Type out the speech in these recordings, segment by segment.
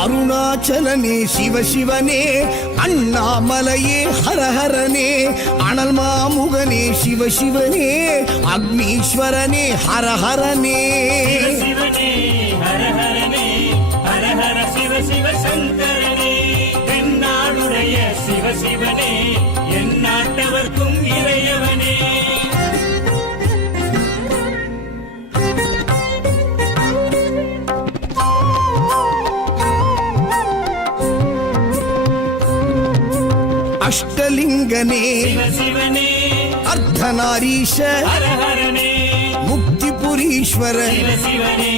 அருணாச்சலனே சிவசிவனே, அண்ணாமலையே ஹரஹரனே, அனல் மாமுகனே சிவசிவனே, அக்னீஸ்வரனே ஹரஹரனே. சிவனே ஹரஹரனே, ஹரஹர சிவ சிவ சங்கரனே, தென்னாடுடைய சிவசிவனே, என் நாட்டவர்க்கும் இறையவனே. அஷ்டலிங்கனே சிவசிவனே, அர்த்தநாரீஷ ஹரஹரனே, முக்திபுரீஸ்வர சிவசிவனே,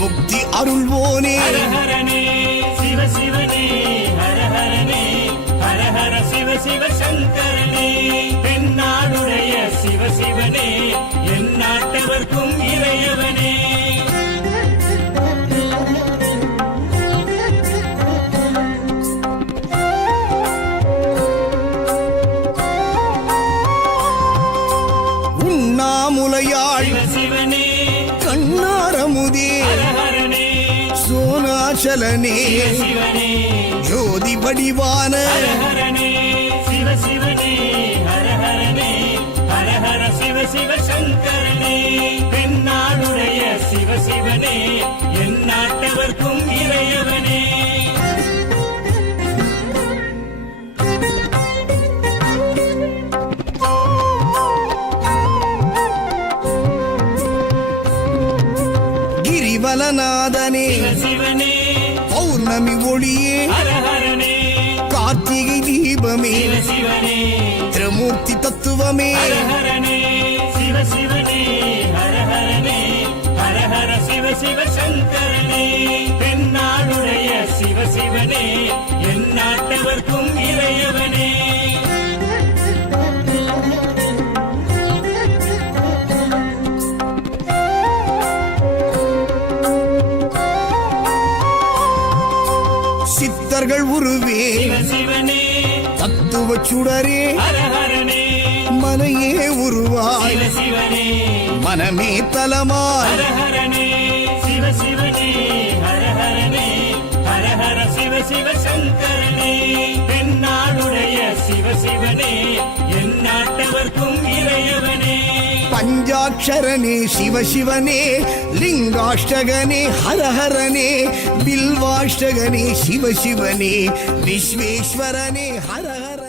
முக்தி அருள்வோனே. ஹரஹரனே சிவசிவனே, ஹரஹரனே, ஹரஹர சிவ சிவ சங்கரனே, தென்னாடுடைய சிவசிவனே, என் நாட்டவர்க்கும் இறையவனே. உண்ணாமுலையாள் சிவசிவனே, கண்ணாரமுதே ஹரஹரனே, சோனாச்சலனே சிவசிவனே, ஜோதி வடிவான ஹரஹரனே சிவசிவனே, ஹரஹரனே, ஹரஹர சிவ சிவ சங்கரனே, தென்னாடுடைய சிவசிவனே, என் நாட்டவர்க்கும் இறையவனே. கிரிவலநாதனே சிவசிவனே, பௌர்ணமி ஒளியே ஹரஹரனே, கார்த்திகை தீபமே சிவசிவனே, திரிமூர்த்தி தத்துவமே. ஹரஹரனே சிவசிவனே, ஹரஹரனே, ஹரஹர சிவ சிவ சங்கரனே, தென்னாடுடைய சிவசிவனே, என் நாட்டவர்க்கும் இறையவனே. சித்தர்கள் உருவே சிவசிவனே, தத்துவ சுடரே ஹரஹரனே, மனையே உருவாய் சிவசிவனே, மனமே தலமாய். ஹரஹரனே சிவசிவனே, ஹரஹரனே, ஹரஹர சிவ சிவ சங்கரனே, தென்னாடுடைய சிவசிவனே, என் நாட்டவர்க்கும் இறையவனே. பஞ்சாட்சரனே சிவசிவனே, லிங்காஷ்டகனே ஹரஹரனே, பில்வாஷ்டகனே சிவசிவனே, விஸ்வேஸ்வரனே ஹரஹர.